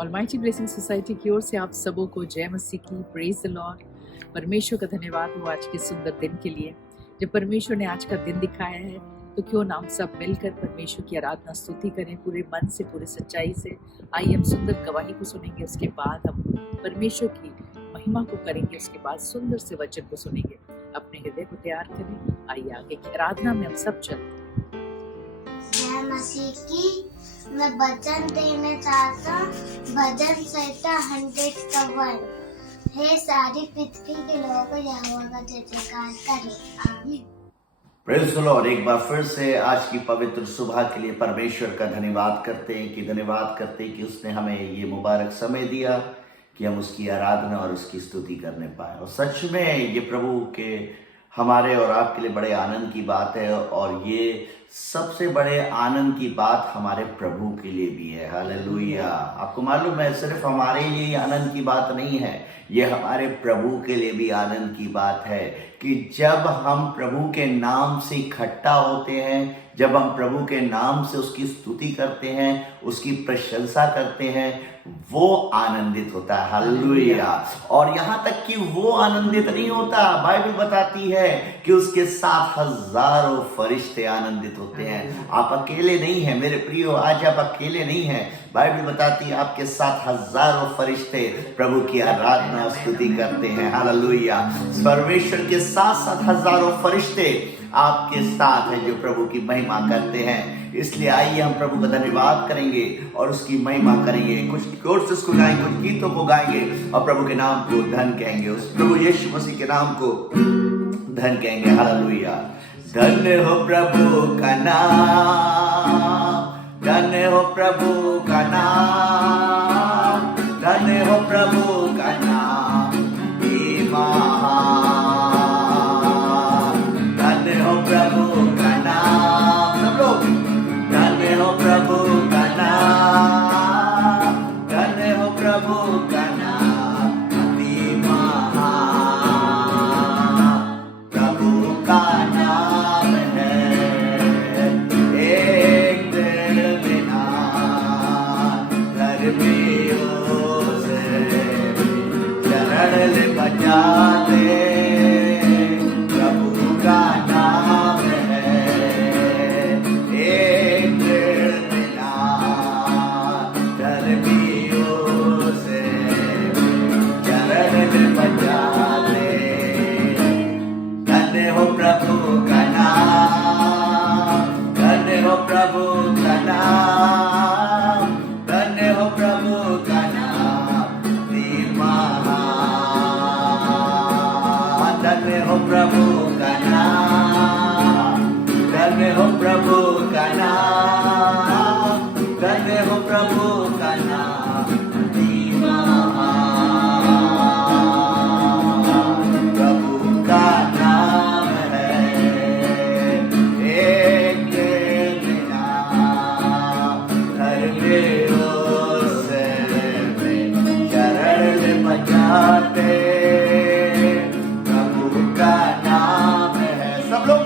Almighty blessing society की ओर से आप सबों को जय मसीह की, प्रेज द लॉर्ड। परमेश्वर का धन्यवाद हो आज के सुंदर दिन के लिए। जब परमेश्वर ने आज का दिन दिखाया है तो क्यों ना हम सब मिलकर परमेश्वर की आराधना स्तुति करें पूरे मन से, पूरे सच्चाई से। आइए हम सुंदर गवाही को सुनेंगे, उसके बाद हम परमेश्वर की महिमा को करेंगे, उसके बाद सुंदर से वचन को सुनेंगे। अपने हृदय को तैयार करें, आइए आगे की आराधना में हम सब चलते हैं। जय मसीह की। मैं वचन देना चाहता हूँ भजन संहिता 101। हे सारी पृथ्वी के लोगों, यहोवा का जय जयकार करें। आमीन। Praise the Lord. एक बार फिर से आज की पवित्र सुबह के लिए परमेश्वर का धन्यवाद करते हैं कि उसने हमें ये मुबारक समय दिया कि हम उसकी आराधना और उसकी स्तुति करने पाए। और सच में ये प्रभु के हमारे और आपके लिए बड़े आनंद की बात है, और ये सबसे बड़े आनंद की बात हमारे प्रभु के लिए भी है। हालेलुया। आपको मालूम है, सिर्फ हमारे लिए आनंद की बात नहीं है, ये हमारे प्रभु के लिए भी आनंद की बात है कि जब हम प्रभु के नाम से इकट्ठा होते हैं, जब हम प्रभु के नाम से उसकी स्तुति करते हैं, उसकी प्रशंसा करते हैं, वो आनंदित होता है। हालेलुया। और यहाँ तक कि वो आनंदित नहीं होता, बाइबल बताती है कि उसके साथ हजारों फरिश्ते आनंदित होते हैं। आप अकेले नहीं हैं मेरे प्रियो, आज आप अकेले नहीं हैं। बाइबल बताती है आपके साथ हजारों फरिश्ते प्रभु की आराधना और स्तुति करते हैं। हालेलुया। परमेश्वर के साथ साथ हजारों फरिश्ते आपके साथ हैं जो प्रभु की महिमा करते हैं। इसलिए आइए हम प्रभु का धन्यवाद करेंगे और उसकी महिमा करेंगे। कुछ कोर्सेस को गाएंगे, कुछ गीतों को गाएंगे और प्रभु के नाम को धन कहेंगे, उस प्रभु यीशु मसीह के नाम को धन कहेंगे। हालेलुया। धन्य हो प्रभु का नाम, धन्य हो प्रभु का नाम, धन्य हो प्रभु का नाम, हे महान। धन्य हो प्रभु का नाम, सब लोग धन्य हो प्रभु का नाम, धन्य हो प्रभु का नाम, अति महान प्रभु का नाम है। एक दिल बिना घर में उसे चरण ले बजाते, प्रभु का नाम है। एक दिल बिना घर में उसे चरण ले बजाते। धन्य हो प्रभु का नाम, धन्य हो प्रभु का नाम, धन्य हो प्रभु का नाम, अति महान। धन्य हो प्रभु का नाम, धन्य हो प्रभु का नाम, धन्य हो प्रभु का नाम, अति महान प्रभु का नाम है। एक के बिना घर में उसे शरण ले बजाते, प्रभु का नाम है। सब लोग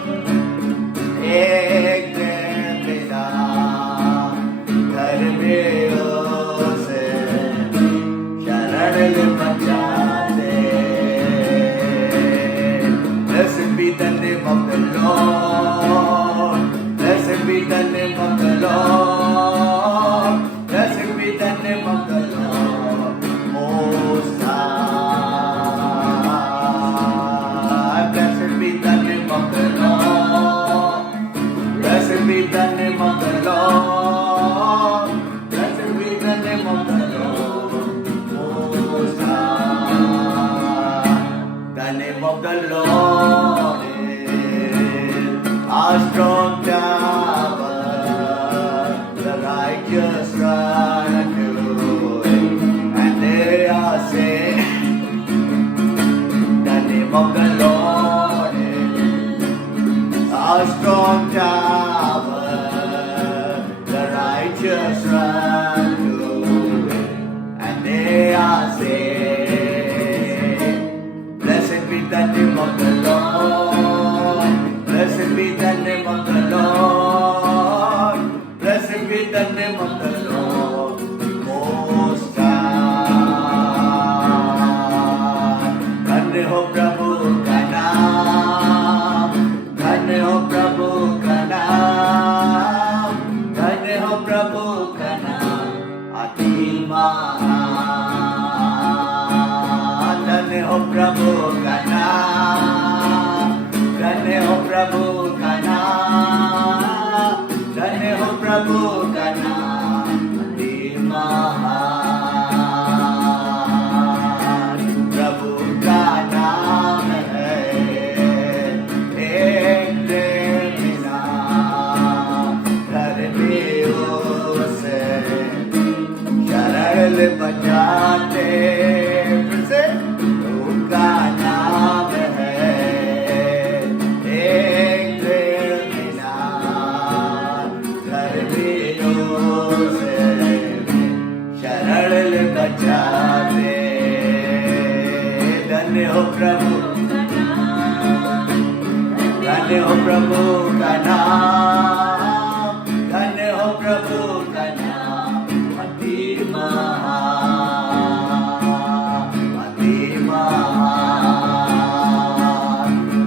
एक के बिना घर में उसे शरण ले बजाते। Blessed be the name of the Lord. Blessed be the name of the Lord. Blessed be the name of the Lord. Most High. Blessed be the name of the Lord. Blessed be the name of the Lord. Blessed be the name of the Lord. Most High. The name of the Lord is our strong tower. The righteous run to it, and they are saved. The name of the Lord is our strong tower. The righteous run to it, and they are saved. Blessed be the name of the Lord. Blessed be the name of the Lord. Blessed be the name of the Lord. Most High. प्रभु का नाम अति महान, प्रभु का नाम है एक बिना घर में उसे शरण बचाते, फिर से प्रभु का नाम है एक बिना घर में उसे शरण बचाते। धन्य हो प्रभु, धन्य हो प्रभु का नाम, धन्य हो प्रभु का नाम अति महान, अति महान,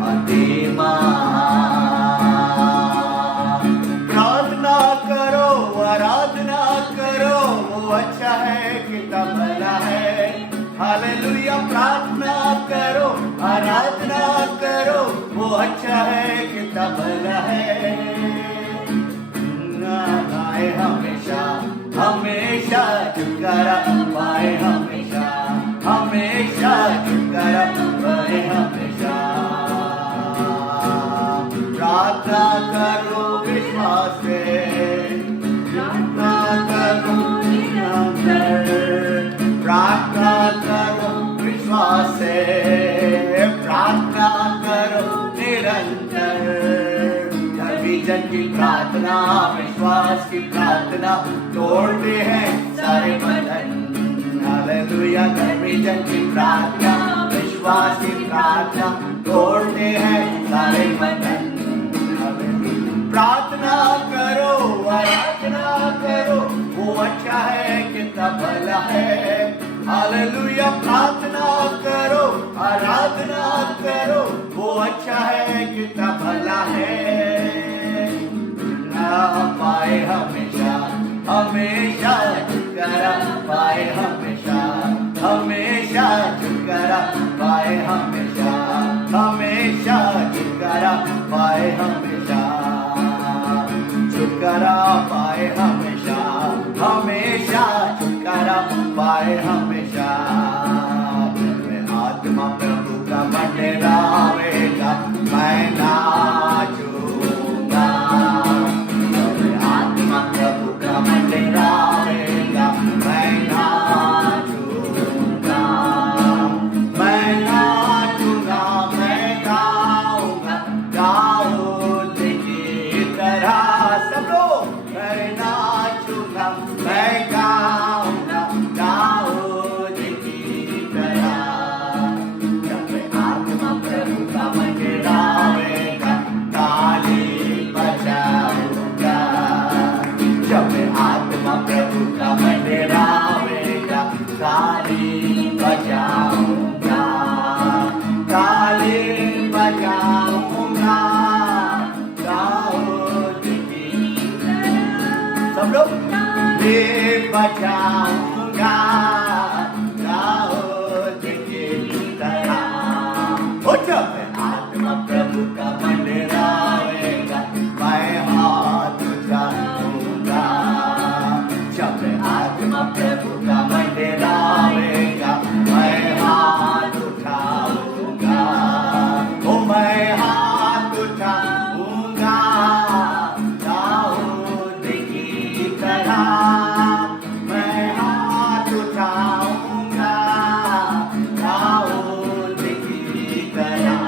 अति महान। प्रार्थना करो, आराधना करो, वो अच्छा है कितना भला है। हालेलुया। प्रार्थना करो, आराधना करो, वो अच्छा है कितना भला है। पाए हमेशा, हमेशा छुटकारा पाए हमेशा, हमेशा छुटकारा पाए हमेशा। प्रार्थना करो विश्वास से, प्रार्थना करो निरंतर, प्रार्थना करो विश्वास से, प्रार्थना करो निरंतर। धर्मी जन की प्रार्थना, विश्वास की प्रार्थना तोड़ते हैं सारे बंधन। हालेलुया। धर्मी जन की प्रार्थना, विश्वास की प्रार्थना तोड़ते हैं सारे बंधन। प्रार्थना करो, आराधना करो, वो अच्छा है कितना भला है। हालेलुया। प्रार्थना करो, आराधना करो, वो अच्छा है कितना भला है। पाए हमेशा, हमेशा छुटकारा पाए हमेशा, हमेशा छुटकारा पाए हमेशा, हमेशा छुटकारा पाए हमेशा, छुटकारा पाए हमेशा, हमेशा छुटकारा पाए हमेशा। आत्मा प्रभु का मंडरावेगा, मैं नाचूंगा। आत्मा प्रभु का मंडरावेगा, मैं नाचूंगा, मैं नाचूंगा, मैं गाऊंगा दाऊद की तरह। सब लोग मैं नाचूंगा, मैं गाऊंगा दाऊद की तरह। जब आत्मा प्रभु का मंडरावेगा, ताली बजाऊंगा। जब आत्मा प्रभु का मंडरावेगा, ताली बजाऊंगा, ताली बजाऊंगा दाऊद की तरह। सब लोग ये बजाऊंगा दाऊद की तरह। हो जब आत्मा प्रभु का मंडरावेगा, मैं हाथ उठाऊंगा। जब आत्मा प्रभु का मंडरावेगा, मैं हाथ उठाऊंगा। ओ मैं हाथ उठाऊंगा दाऊद की तरह। मैं हाथ उठाऊंगा दाऊद की तरह।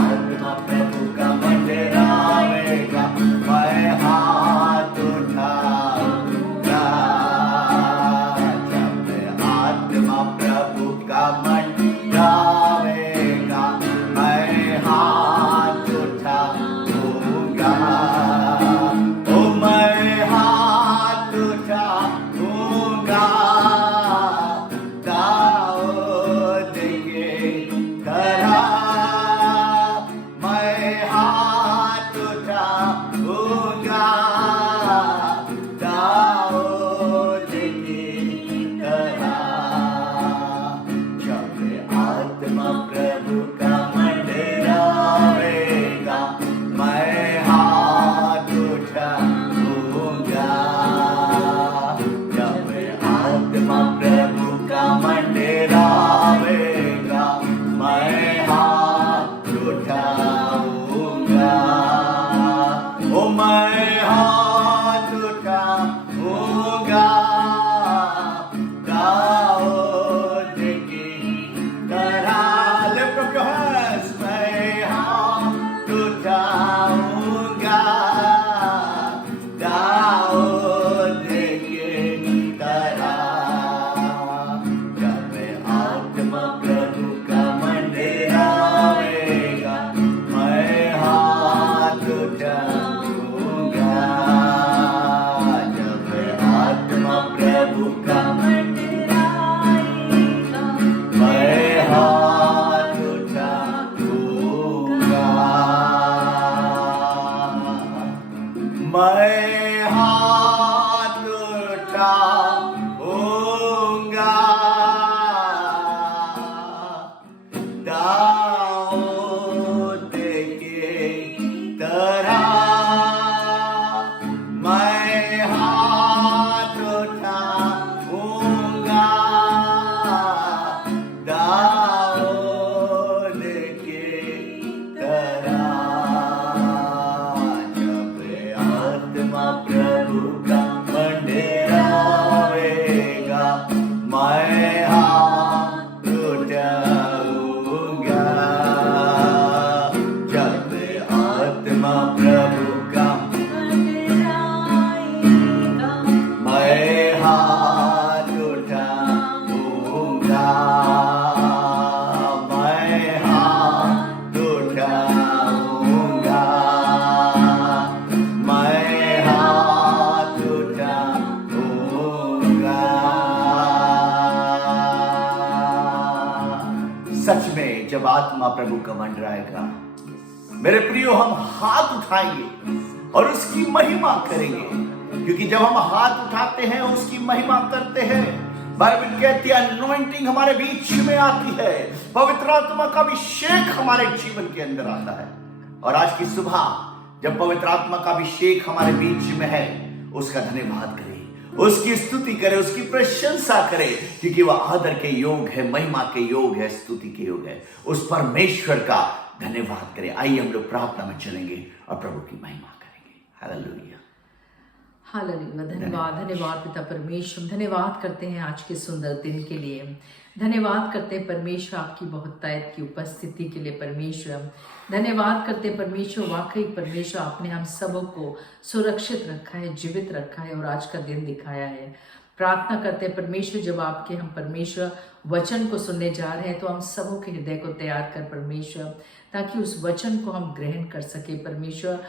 आत्मा प्रभु का मंडरावेगा, मैं हाथ उठाऊंगा। जब आत्मा प्रभु का मंडरावेगा, मैं हाथ उठाऊंगा। ओ मैं हाथ उठाऊंगा दाऊद की तरह। मैं हाथ उठाऊंगा दाऊद की तरह। जब आत्मा प्रभु का मंडरावेगा, मैं हाथ उठा मैं हाथ उठाऊंगा दाऊद की तरह। Lift up your hands. मैं हाथ उठाऊंगा दाऊद की तरह। जब आत्मा प्रभु का मंदिर आएगा मैं हाथ उठाऊंगा। जब आत्मा प्रभु का मंदिर आएगा मैं हाथ उठाऊंगा। मैं हाथ उठाऊंगा दाऊद की तरह। मैं हाथ उठाऊंगा दाऊद की तरह। जब आत्मा प्रभु का मंदिर आएगा मैं हाथ उठाऊंगा। जब आत्मा प्रभु का मंदिर आएगा मैं हाथ उठाऊंगा। मैं हाथ उठाऊंगा। मैं हाथ उठाऊंगा। सच में जब आत्मा प्रभु का मंडराएगा मेरे प्रियो हम हाथ उठाएंगे और उसकी महिमा करेंगे। क्योंकि जब हम हाथ उठाते हैं उसकी महिमा करते हैं बाइबल कहती है अनॉइंटिंग हमारे बीच में आती है। पवित्र आत्मा का अभिषेक हमारे जीवन के अंदर आता है। और आज की सुबह जब पवित्र आत्मा का अभिषेक हमारे बीच में है उसका धन्यवाद करें, उसकी स्तुति करें, उसकी प्रशंसा करें। क्योंकि वह आदर के योग है, महिमा के योग है, स्तुति के योग है। उस परमेश्वर का धन्यवाद करें। आइए हम लोग प्रार्थना में चलेंगे और प्रभु की महिमा करेंगे। हालेलुया। हालेलुया। धन्यवाद धन्यवाद पिता परमेश्वर, धन्यवाद करते हैं आज के सुंदर दिन के लिए। धन्यवाद करते हैं परमेश्वर आपकी बहुतायत की उपस्थिति के लिए। परमेश्वर धन्यवाद करते हैं परमेश्वर, वाकई परमेश्वर आपने हम सबों को सुरक्षित रखा है, जीवित रखा है और आज का दिन दिखाया है। प्रार्थना करते हैं परमेश्वर जब आपके हम परमेश्वर वचन को सुनने जा रहे हैं तो हम सबों के हृदय को तैयार कर परमेश्वर, ताकि उस वचन को हम ग्रहण कर सके परमेश्वर।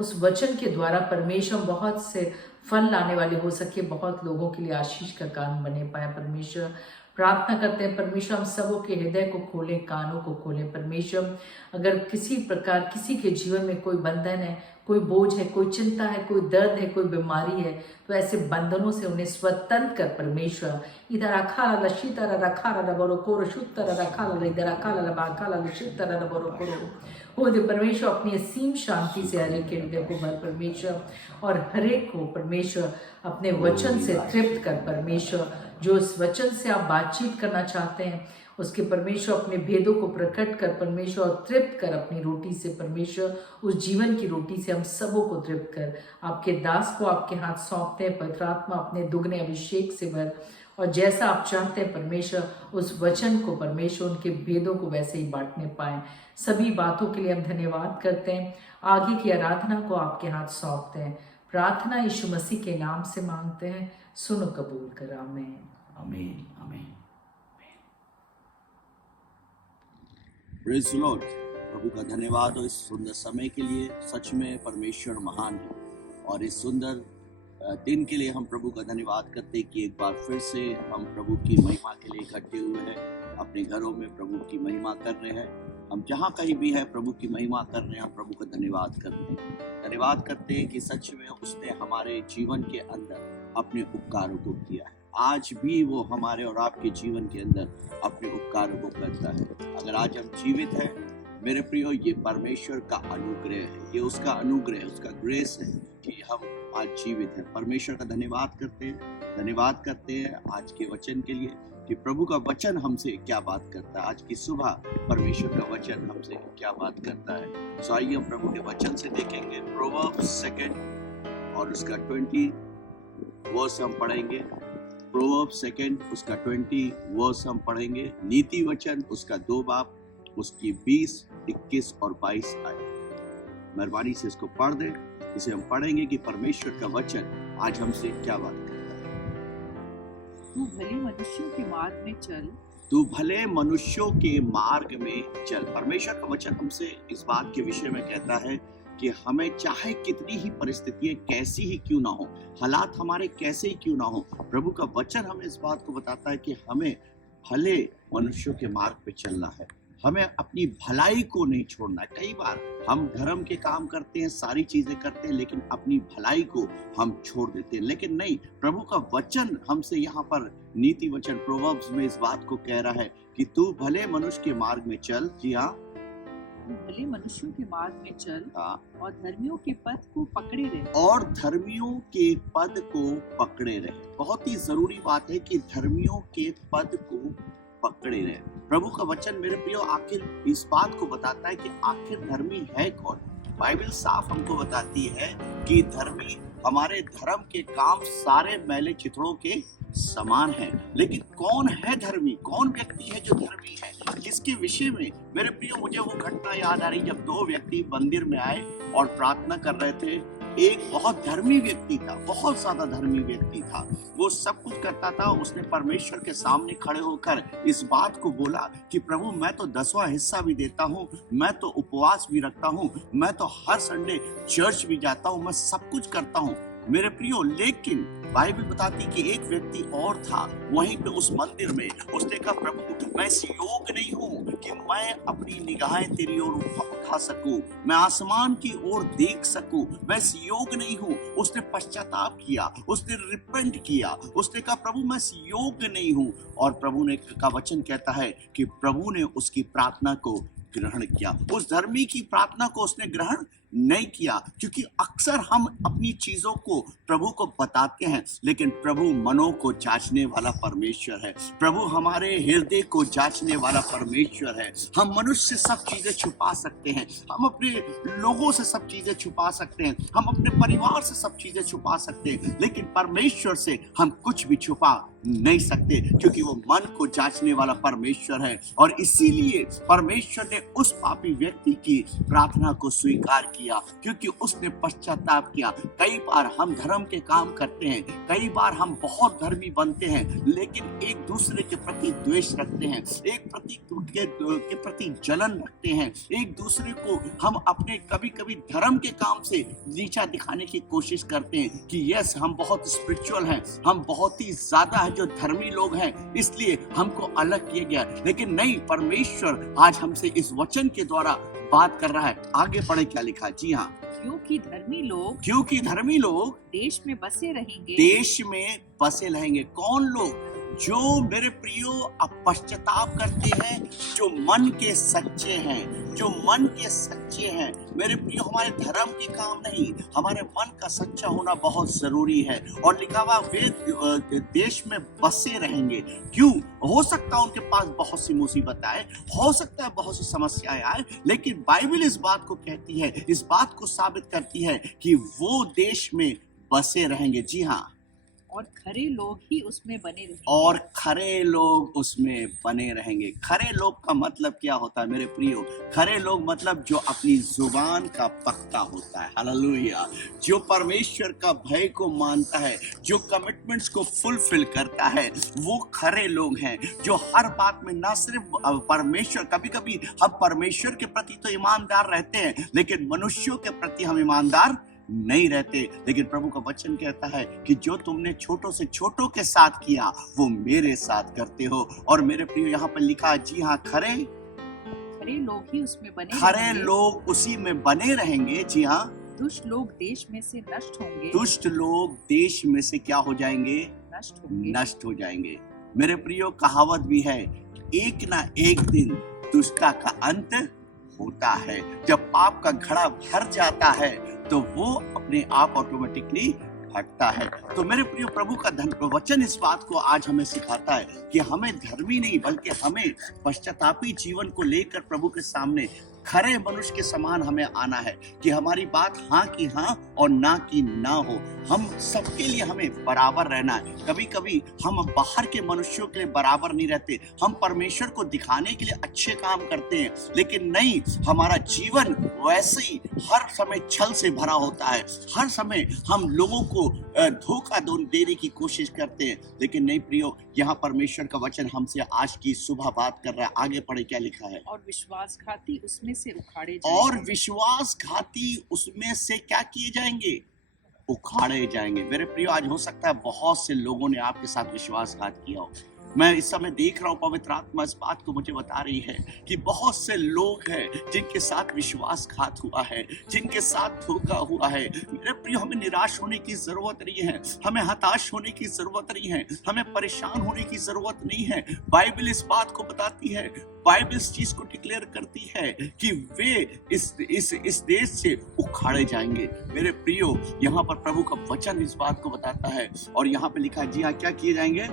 उस वचन के द्वारा परमेश्वर बहुत से फल लाने वाले हो सके, बहुत लोगों के लिए आशीष का कारण बने पाए परमेश्वर। प्रार्थना करते हैं परमेश्वर हम सबों के हृदय को खोलें, कानों को खोलें परमेश्वर। अगर किसी प्रकार किसी के जीवन में कोई बंधन है, कोई बोझ है, कोई चिंता है, कोई दर्द है, कोई बीमारी है, तो ऐसे बंधनों से उन्हें स्वतंत्र कर परमेश्वर। इधर अखाला लशीतरा रखाला बरो कोरो शुतरा रखाला इधर अखाला बाखाला लशीतरा बरो कोरो हो दे परमेश्वर। अपनी असीम शांति से हर एक के हृदय को भर परमेश्वर और हर एक को परमेश्वर अपने वचन से तृप्त कर परमेश्वर। जो इस वचन से आप बातचीत करना चाहते हैं उसके परमेश्वर अपने भेदों को प्रकट कर परमेश्वर और तृप्त कर अपनी रोटी से परमेश्वर। उस जीवन की रोटी से हम सबों को तृप्त कर आपके दास को आपके हाथ सौंपते हैं। पवित्र आत्मा अपने दुगने अभिषेक से भर और जैसा आप चाहते हैं परमेश्वर उस वचन को परमेश्वर उनके भेदों को वैसे ही बांटने पाए। सभी बातों के लिए हम धन्यवाद करते हैं। आगे की आराधना को आपके हाथ सौंपते हैं। प्रार्थना यीशु मसीह के नाम से मांगते हैं, सुनो कबूल कर। आमीन आमीन आमीन। Praise the Lord. प्रभु का धन्यवाद हो इस सुंदर समय के लिए। सच में परमेश्वर महान है और इस सुंदर दिन के लिए हम प्रभु का धन्यवाद करते हैं कि एक बार फिर से हम प्रभु की महिमा के लिए इकट्ठे हुए हैं, अपने घरों में प्रभु की महिमा कर रहे हैं। हम जहाँ कहीं भी है प्रभु की महिमा कर रहे हैं, हम प्रभु का धन्यवाद कर रहे हैं। धन्यवाद करते हैं कि सच में उसने हमारे जीवन के अंदर अपने उपकारों को किया है। आज भी वो हमारे और आपके जीवन के अंदर अपने उपकारों को करता है। अगर आज हम जीवित हैं मेरे प्रियो, ये परमेश्वर का अनुग्रह है, ये उसका अनुग्रह है, उसका ग्रेस है कि हम आज जीवित हैं। परमेश्वर का धन्यवाद करते हैं आज के वचन के लिए कि प्रभु का वचन हमसे क्या बात करता है। आज की सुबह परमेश्वर का वचन हमसे क्या बात करता है। सो आइए हम प्रभु के वचन से देखेंगे। प्रोवर्ब्स 2 और उसका 20 वर्स हम पढ़ेंगे। प्रोवर्ब 2 उसका 20 वर्स हम पढ़ेंगे। नीति वचन उसका 2 बाब उसकी 20, 21 और 22 आए। मेहरबानी से इसको पढ़ दें। इसे हम पढ़ेंगे कि परमेश्वर का वचन आज हमसे क्या बात करता है। तू भले मनुष्यों के मार्ग में चल, तू भले मनुष्यों के मार्ग में चल। परमेश्वर का वचन हमसे इस बात के विषय में कहता है कि हमें चाहे कितनी ही परिस्थितियां कैसी ही क्यों ना हो, हालात हमारे कैसे ही क्यों ना हो, प्रभु का वचन हमें इस बात को बताता है कि हमें भले मनुष्यों के मार्ग पे चलना है। हमें अपनी भलाई को नहीं छोड़ना है। कई बार हम धर्म के काम करते हैं, सारी चीजें करते हैं, लेकिन अपनी भलाई को हम छोड़ देते हैं। लेकिन नहीं, प्रभु का वचन हमसे यहाँ पर नीति वचन प्रोवर्ब्स में इस बात को कह रहा है कि तू भले मनुष्य के मार्ग में चल। जी हाँ, तू भले मनुष्यों के मार्ग में चल हाँ, और धर्मियों के पद को पकड़े रहे। और धर्मियों के पद को पकड़े रहे। बहुत ही जरूरी बात है कि धर्मियों के पद को पकड़े रहे। प्रभु का वचन मेरे प्रियो आखिर इस बात को बताता है कि आखिर धर्मी है कौन। बाइबल साफ हमको बताती है कि धर्मी हमारे धर्म के काम सारे मैले चिथड़ों के समान है। लेकिन कौन है धर्मी, कौन व्यक्ति है जो धर्मी है, जिसके विषय में मेरे प्रियो मुझे वो घटना याद आ रही जब 2 व्यक्ति मंदिर में आए और प्रार्थना कर रहे थे। एक बहुत धर्मी व्यक्ति था, बहुत ज्यादा धर्मी व्यक्ति था, वो सब कुछ करता था। उसने परमेश्वर के सामने खड़े होकर इस बात को बोला कि प्रभु मैं तो 10वां हिस्सा भी देता हूँ, मैं तो उपवास भी रखता हूँ, मैं तो हर संडे चर्च भी जाता हूँ, मैं सब कुछ करता हूँ मेरे प्रियो। लेकिन बाइबल बताती कि एक व्यक्ति और था वहीं पे उस मंदिर में। उसने कहा प्रभु मैं इस योग्य नहीं हूँ कि मैं अपनी निगाहें तेरी ओर उठा सकूं, मैं आसमान की ओर देख सकूं, मैं इस योग्य नहीं हूँ। उसने पश्चाताप किया, उसने रिपेंट किया, उसने कहा प्रभु मैं इस योग्य नहीं हूँ। और प्रभु ने का वचन कहता है कि प्रभु ने उसकी प्रार्थना को ग्रहण किया। उस धर्मी की प्रार्थना को उसने ग्रहण नहीं किया, क्योंकि अक्सर हम अपनी चीजों को प्रभु को बताते हैं, लेकिन प्रभु मनों को जांचने वाला परमेश्वर है। प्रभु हमारे हृदय को जांचने वाला परमेश्वर है। हम मनुष्य से सब चीजें छुपा सकते हैं, हम अपने लोगों से सब चीजें छुपा सकते हैं, हम अपने परिवार से सब चीजें छुपा सकते हैं, लेकिन परमेश्वर से हम कुछ भी छुपा नहीं सकते, क्योंकि वो मन को जांचने वाला परमेश्वर है। और इसीलिए परमेश्वर ने उस पापी व्यक्ति की प्रार्थना को स्वीकार किया, क्योंकि उसने पश्चाताप किया। कई बार हम धर्म के काम करते हैं, कई बार हम बहुत धर्मी बनते हैं, लेकिन एक दूसरे के प्रति द्वेष रखते हैं, एक के प्रति जलन रखते हैं, एक दूसरे को हम अपने कभी कभी धर्म के काम से नीचा दिखाने की कोशिश करते हैं कि यस हम बहुत स्पिरिचुअल हैं, हम बहुत ही ज्यादा है जो धर्मी लोग हैं, इसलिए हमको अलग किया गया। लेकिन नहीं, परमेश्वर आज हमसे इस वचन के द्वारा बात कर रहा है। आगे पढ़े क्या लिखा। जी हाँ, क्योंकि धर्मी लोग देश में बसे रहेंगे। देश में बसे रहेंगे। कौन लोग? जो मेरे प्रियो पश्चाताप करते हैं, जो मन के सच्चे हैं, जो मन के सच्चे हैं। मेरे प्रियो हमारे धर्म के काम नहीं, हमारे मन का सच्चा होना बहुत जरूरी है। और लिखा हुआ वे देश में बसे रहेंगे। क्यों? हो सकता है उनके पास बहुत सी मुसीबत आए, हो सकता है बहुत सी समस्याएं आए, लेकिन बाइबल इस बात को कहती है, इस बात को साबित करती है कि वो देश में बसे रहेंगे। जी हाँ, और खरे लोग ही उसमें बने रहेंगे। और खरे लोग उसमें बने रहेंगे। खरे लोग का मतलब क्या होता है मेरे प्रियो? खरे लोग मतलब जो अपनी जुबान का पक्का होता है। हालेलुया। जो परमेश्वर का भय को मानता है, जो कमिटमेंट्स को फुलफिल करता है, वो खरे लोग हैं। जो हर बात में ना सिर्फ परमेश्वर, कभी कभी हम परमेश्वर के प्रति तो ईमानदार रहते हैं, लेकिन मनुष्यों के प्रति हम ईमानदार नहीं रहते। लेकिन प्रभु का वचन कहता है कि जो तुमने छोटों से छोटों के साथ किया वो मेरे साथ करते हो। और मेरे प्रियो यहाँ पर लिखा, जी हाँ, खरे लोग ही उसमें बने खरे रहेंगे। लोग उसी में बने रहेंगे। जी हाँ, दुष्ट लोग देश में से नष्ट होंगे। दुष्ट लोग देश में से क्या हो जाएंगे? नष्ट हो जाएंगे। मेरे प्रियो कहावत भी है, एक ना एक दिन दुष्टता का अंत होता है। जब पाप का घड़ा भर जाता है तो वो अपने आप ऑटोमेटिकली हटता है। तो मेरे प्रिय प्रभु का वचन इस बात को आज हमें सिखाता है कि हमें धर्मी नहीं बल्कि हमें पश्चातापी जीवन को लेकर प्रभु के सामने खरे मनुष्य के समान हमें आना है, कि हमारी बात हाँ की हाँ और ना कि ना हो। हम सबके लिए हमें बराबर रहना है। कभी कभी हम बाहर के मनुष्यों के लिए बराबर नहीं रहते। हम परमेश्वर को दिखाने के लिए अच्छे काम करते हैं, लेकिन नहीं, हमारा जीवन वैसे ही हर समय छल से भरा होता है। हर समय हम लोगों को धोखा देने की कोशिश करते हैं। लेकिन नहीं प्रियो, यहाँ परमेश्वर का वचन हमसे आज की सुबह बात कर रहा है। आगे पढ़े, क्या लिखा है? और विश्वासघाती उसमें से उखाड़े और जाएंगे। विश्वासघाती उसमें से क्या किए जाएंगे? उखाड़े जाएंगे। मेरे प्रियो, आज हो सकता है बहुत से लोगों ने आपके साथ विश्वासघात किया हो। मैं इस समय देख रहा हूँ, पवित्र आत्मा इस बात को मुझे बता रही है कि बहुत से लोग हैं जिनके साथ विश्वासघात हुआ है, जिनके साथ धोखा हुआ है। मेरे प्रियो, हमें निराश होने की जरूरत नहीं है, हमें हताश होने की जरूरत नहीं है, हमें परेशान होने की जरूरत नहीं है। बाइबल इस बात को बताती है, बाइबल इस चीज को डिक्लेयर करती है कि वे इस देश से उखाड़े जाएंगे। मेरे प्रियो, यहाँ पर प्रभु का वचन इस बात को बताता है और यहाँ पे लिखा है, जी हाँ, क्या किए जाएंगे?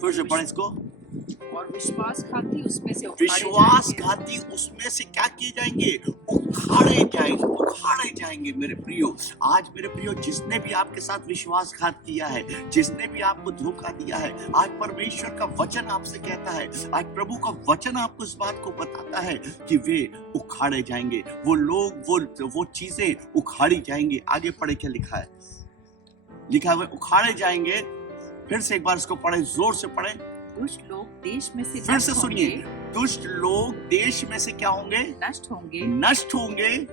फिर से पढ़ें इसको। और विश्वासघाती उसमें से उखाड़े जाएंगे। विश्वासघाती उसमें से क्या किए जाएंगे? उखाड़े जाएंगे, उखाड़े जाएंगे। मेरे प्रियो, आज मेरे प्रियो, जिसने भी आपके साथ विश्वासघात किया है, जिसने भी आपको धोखा दिया है, आज परमेश्वर का वचन आपसे कहता है, आज प्रभु का वचन आपको इस बात को बताता है कि वे उखाड़े जाएंगे। वो लोग, वो चीजें उखाड़ी जाएंगी। आगे पढ़े, क्या लिखा है? लिखा है उखाड़े जाएंगे। फिर से एक बार इसको पढ़े, जोर से पढ़े। दुष्ट लोग देश में से फिर से नष्ट सुनिए, होंगे, दुष्ट लोग देश में से क्या होंगे? नष्ट होंगे। नष्ट होंगे।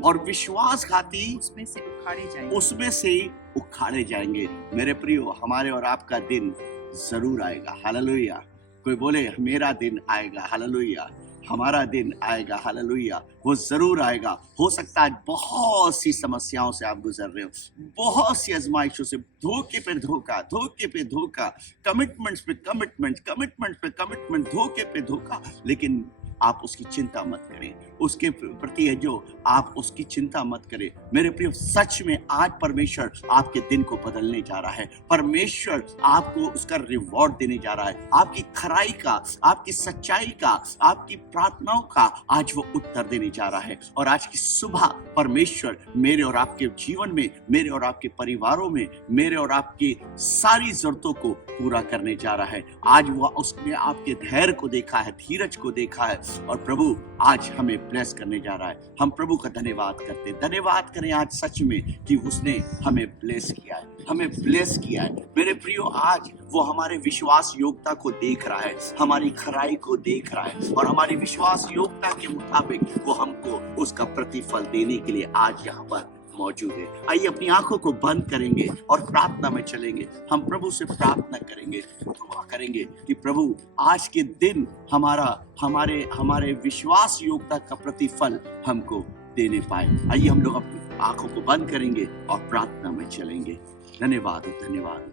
और विश्वासघाती उसमें से उखाड़े जाएंगे। उसमें से उखाड़े जाएंगे। मेरे प्रियो, हमारे और आपका दिन जरूर आएगा। हालेलुया। कोई बोले, मेरा दिन आएगा। हालेलुया। हमारा दिन आएगा। हालेलुया। वो जरूर आएगा। हो सकता है बहुत सी समस्याओं से आप गुजर रहे हो, बहुत सी आजमाइशों से, धोखे पे धोखा, धोखे पे धोखा, कमिटमेंट्स पे कमिटमेंट, कमिटमेंट पे कमिटमेंट, धोखे पे धोखा। लेकिन आप उसकी चिंता मत करें, उसके प्रति है जो, आप उसकी चिंता मत करें। मेरे प्रिय, सच में आज परमेश्वर आपके दिन को बदलने जा रहा है। परमेश्वर आपको उसका रिवॉर्ड देने जा रहा है। आपकी खराई का, आपकी सच्चाई का, आपकी प्रार्थनाओं का आज वो उत्तर देने जा रहा है। और आज की सुबह परमेश्वर मेरे और आपके जीवन में, मेरे और आपके परिवारों में, मेरे और आपकी सारी जरूरतों को पूरा करने जा रहा है। आज वो उसने आपके धैर्य को देखा है, धीरज को देखा है, और प्रभु आज हमें ब्लेस करने जा रहा है। हम प्रभु का धन्यवाद करते हैं। धन्यवाद करें आज सच में कि उसने हमें ब्लेस किया है, हमें ब्लेस किया है। मेरे प्रियो, आज वो हमारे विश्वास योग्यता को देख रहा है, हमारी खराई को देख रहा है, और हमारी विश्वास योग्यता के मुताबिक वो हमको उसका प्रतिफल देने के लिए आज यहाँ पर मौजूद है। आइए अपनी आंखों को बंद करेंगे और प्रार्थना में चलेंगे। हम प्रभु से प्रार्थना करेंगे, दुआ करेंगे कि प्रभु आज के दिन हमारे विश्वास योग्यता का प्रतिफल हमको देने पाए। आइए हम लोग अपनी आंखों को बंद करेंगे और प्रार्थना में चलेंगे। धन्यवाद, धन्यवाद।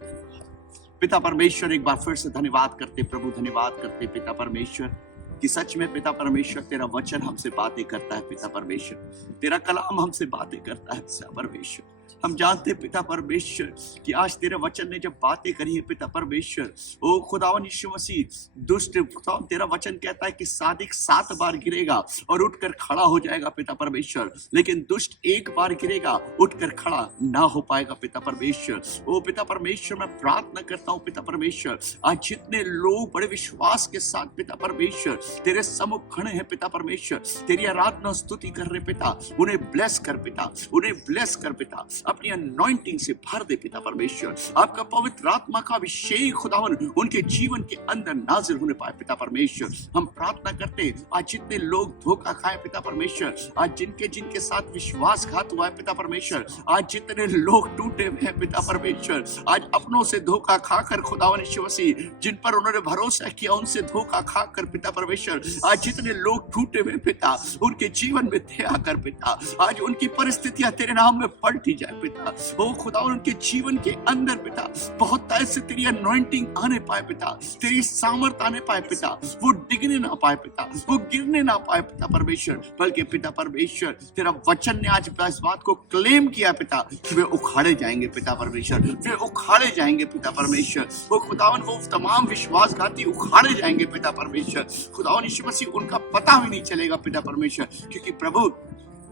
पिता परमेश्वर, एक बार फिर से धन्यवाद करते प्रभु, धन्यवाद करते पिता परमेश्वर कि सच में पिता परमेश्वर तेरा वचन हमसे बातें करता है। पिता परमेश्वर, तेरा कलाम हमसे बातें करता है। पिता परमेश्वर, हम जानते हैं पिता परमेश्वर कि आज तेरे वचन ने जब बातें करी है पिता परमेश्वर, ओ खुदावन यीशु मसीह, दुष्ट खुदावन तेरा वचन कहता है कि सादिक 7 बार गिरेगा और उठकर खड़ा हो जाएगा पिता परमेश्वर, लेकिन दुष्ट 1 बार गिरेगा, उठकर खड़ा ना हो पाएगा पिता परमेश्वर। ओ पिता परमेश्वर, मैं प्रार्थना करता हूँ पिता परमेश्वर, आज जितने लोग बड़े विश्वास के साथ पिता परमेश्वर तेरे सम्मुख खड़े हैं पिता परमेश्वर, तेरी आराधना स्तुति कर रहे पिता, उन्हें ब्लेस कर पिता, उन्हें ब्लेस कर पिता, अपनी अनॉइंटिंग से भर दे पिता परमेश्वर। आपका पवित्र आत्मा का अभिषेक खुदावन उनके जीवन के अंदर नाजिल होने पाए पिता परमेश्वर। हम प्रार्थना करते आज जितने लोग धोखा खाए पिता परमेश्वर, आज जिनके साथ विश्वासघात हुआ है पिता परमेश्वर, आज जितने लोग टूटे हुए हैं पिता परमेश्वर, आज अपनों से धोखा खाकर खुदावन यीशु मसीह जिन पर उन्होंने भरोसा किया उनसे धोखा खाकर पिता परमेश्वर, आज जितने लोग टूटे हुए पिता, उनके जीवन में दया कर पिता, आज उनकी परिस्थितियां तेरे नाम में पलटी जाए पिता। ओ खुदा, उनके जीवन के अंदर पिता बहुत तरह से तेरी अनॉइंटिंग आने पाए पिता, तेरी सामर्थ आने पाए पिता, वो डिगने ना पाए पिता, वो गिरने ना पाए पिता परमेश्वर, बल्कि पिता परमेश्वर तेरा वचन ने आज इस बात को क्लेम किया पिता कि वे उखाड़े जाएंगे पिता परमेश्वर, वे उखाड़े जाएंगे पिता परमेश्वर। वो खुदावन वो तमाम विश्वासघाती उखाड़े जाएंगे पिता परमेश्वर। खुदावन यीशु मसीह उनका पता भी नहीं चलेगा पिता परमेश्वर, क्योंकि प्रभु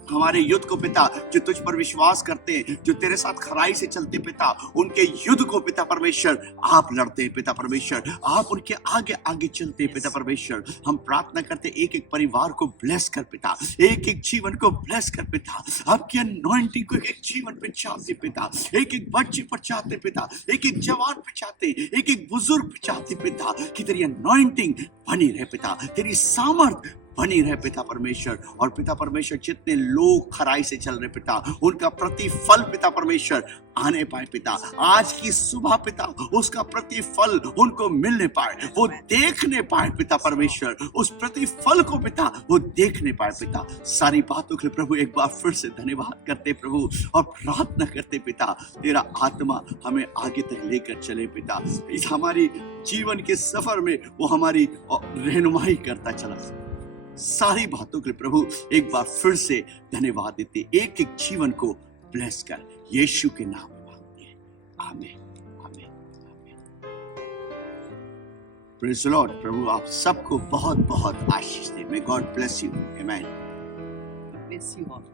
हमारे युद्ध को पिता, जो तुझ पर विश्वास करते हैं, जो तेरे साथ खराई से चलते पिता, उनके युद्ध को पिता परमेश्वर आप लड़ते हैं पिता परमेश्वर, आप उनके आगे आगे चलते हैं पिता परमेश्वर। हम प्रार्थना करते एक एक परिवार को ब्लेस कर पिता, एक एक जीवन को ब्लेस कर पिता, आपकी अनॉइंटिंग को एक एक जीवन पे चाहते पिता, एक एक बच्चे पर चाहते पिता, एक एक जवान पे चाहते, एक एक बुजुर्ग पे चाहते पिता, कि तेरी अनॉइंटिंग बनी रहे पिता, तेरी सामर्थ बनी रहे पिता परमेश्वर। और पिता परमेश्वर जितने लोग खराई से चल रहे पिता, उनका प्रतिफल पिता परमेश्वर आने पाए पिता, आज की सुबह पिता उसका प्रतिफल उनको मिलने पाए, वो देखने पाए पिता परमेश्वर, उस प्रतिफल को पिता वो देखने पाए पिता। सारी बातों के लिए प्रभु एक बार फिर से धन्यवाद करते प्रभु, और प्रार्थना करते पिता तेरा आत्मा हमें आगे तक लेकर चले पिता, इस हमारी जीवन के सफर में वो हमारी रहनुमाई करता चला। सारी बातों के लिए प्रभु एक बार फिर से धन्यवाद देते, एक एक जीवन को ब्लेस कर, यीशु के नाम में मांगते हैं, आमीन आमीन आमीन। Praise the Lord. प्रभु आप सबको बहुत बहुत आशीष दे। मे गॉड ब्लेस यू, आमीन। Bless you all.